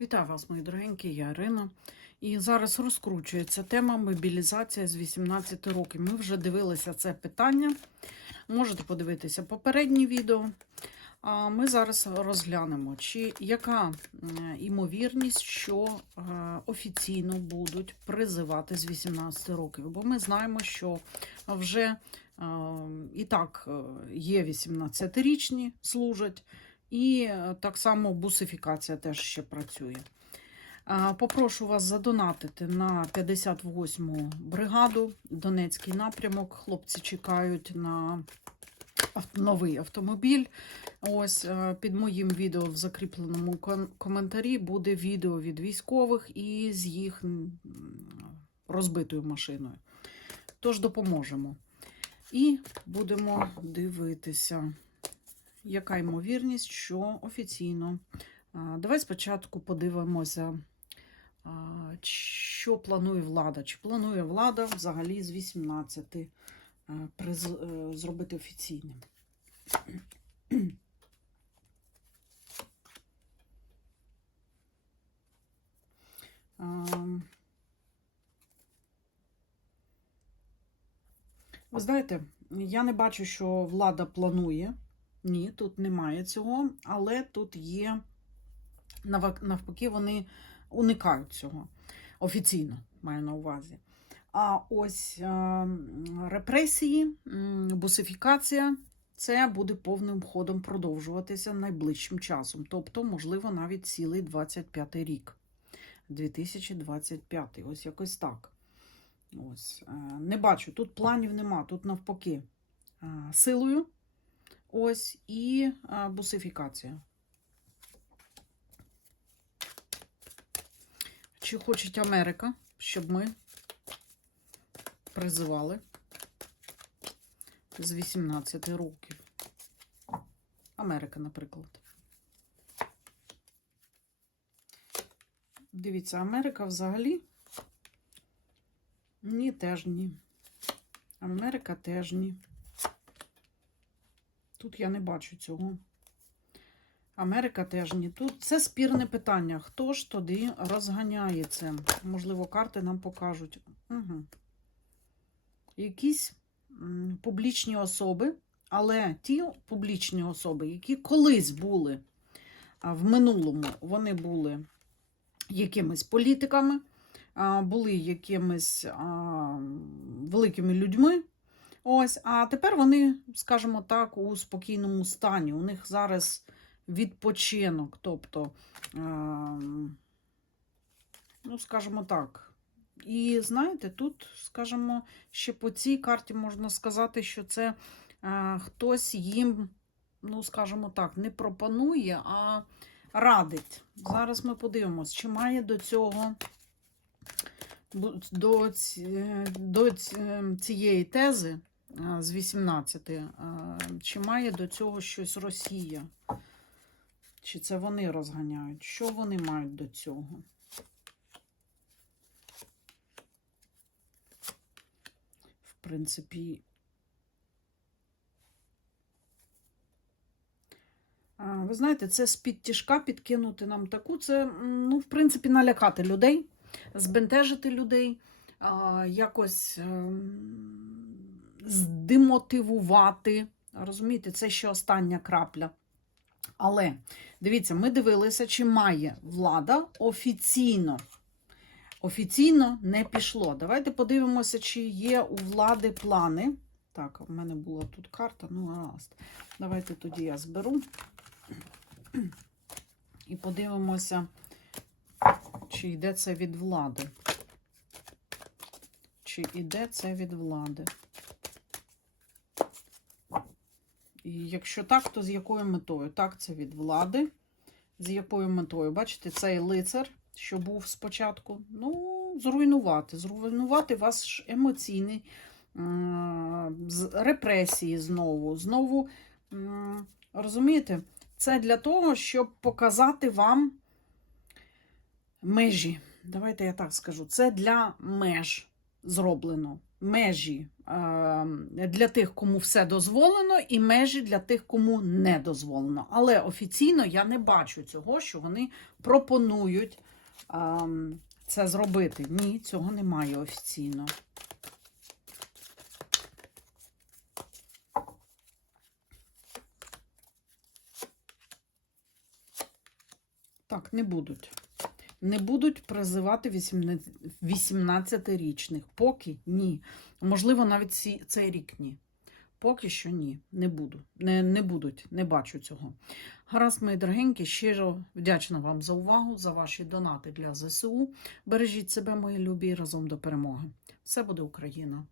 Вітаю вас, мої дорогенькі, я Ірина. І зараз розкручується тема мобілізація з 18 років. Ми вже дивилися це питання. Можете подивитися попереднє відео. А ми зараз розглянемо, чи яка імовірність, що е, офіційно будуть призивати з 18 років. Бо ми знаємо, що вже е, і так е, є 18-річні служать. І е, так само бусифікація теж ще працює. Попрошу вас задонатити на 58-му бригаду, Донецький напрямок. Хлопці чекають на новий автомобіль. Ось е, під моїм відео в закріпленому коментарі буде відео від військових і з їх розбитою машиною. Тож допоможемо. І будемо дивитися яка ймовірність, що офіційно. Давай спочатку подивимося, що планує влада. Чи планує влада взагалі з 18 е, зробити офіційним? Ви знаєте, я не бачу, що влада планує. Ні, тут немає цього, але тут є навпаки, вони уникають цього офіційно, маю на увазі. А ось е, репресії, бусифікація це буде повним ходом продовжуватися найближчим часом. Тобто, можливо, навіть цілий 25 рік. 2025. Ось якось так. Ось. е, Не бачу. Тут планів нема, тут навпаки. е, Силою. Ось і бусифікація. Чи хоче Америка, щоб ми призивали з 18 років? Америка, наприклад. Дивіться, Америка взагалі. Ні, теж ні. Америка теж ні. Тут я не бачу цього. Америка теж ні. Тут це спірне питання. Хто ж тоді розганяє це? Можливо, карти нам покажуть. Угу. Якісь м, публічні особи, але ті публічні особи, які колись були а, в минулому, вони були якимись політиками, а, були якимись а, великими людьми. Ось, а тепер вони, скажімо так, у спокійному стані. У них зараз відпочинок. Тобто, ем, ну, скажімо так. І знаєте, тут, скажімо, ще по цій карті можна сказати, що це хтось їм, ну, скажімо так, не пропонує, а радить. Зараз ми подивимось, чи має до цього до, ці- до ці- цієї тези з 18, чи має до цього щось Росія? Чи це вони розганяють? Що вони мають до цього? В принципі. Ви знаєте, це з-під тяжка підкинути нам таку, це, ну, в принципі, налякати людей, збентежити людей, якось ем, здемотивувати. Розумієте, це ще остання крапля. Але дивіться, ми дивилися, чи має влада офіційно. Офіційно не пішло. Давайте подивимося, чи є у влади плани. Так, в мене була тут карта, ну гаразд. Давайте тоді я зберу. І подивимося, чи йде це від влади. Чи йде це від влади? І якщо так, то з якою метою? Так, це від влади. З якою метою? Бачите, цей лицар, що був спочатку, ну, зруйнувати. Зруйнувати ваш емоційний репресії знову. Знову, розумієте, це для того, щоб показати вам межі. Давайте я так скажу. Це для меж зроблено. Межі е, для тих, кому все дозволено, і межі для тих, кому не дозволено. Але офіційно я не бачу цього, що вони пропонують е, це зробити. Ні, цього немає офіційно. Так, не будуть. Не будуть призивати 18-річних. Поки ні. Можливо, навіть цей рік ні. Поки що ні. Не буду. Не, не будуть, не бачу цього. Гаразд, мої дорогенькі, щиро вдячна вам за увагу, за ваші донати для ЗСУ. Бережіть себе, мої любі, разом до перемоги. Все буде Україна!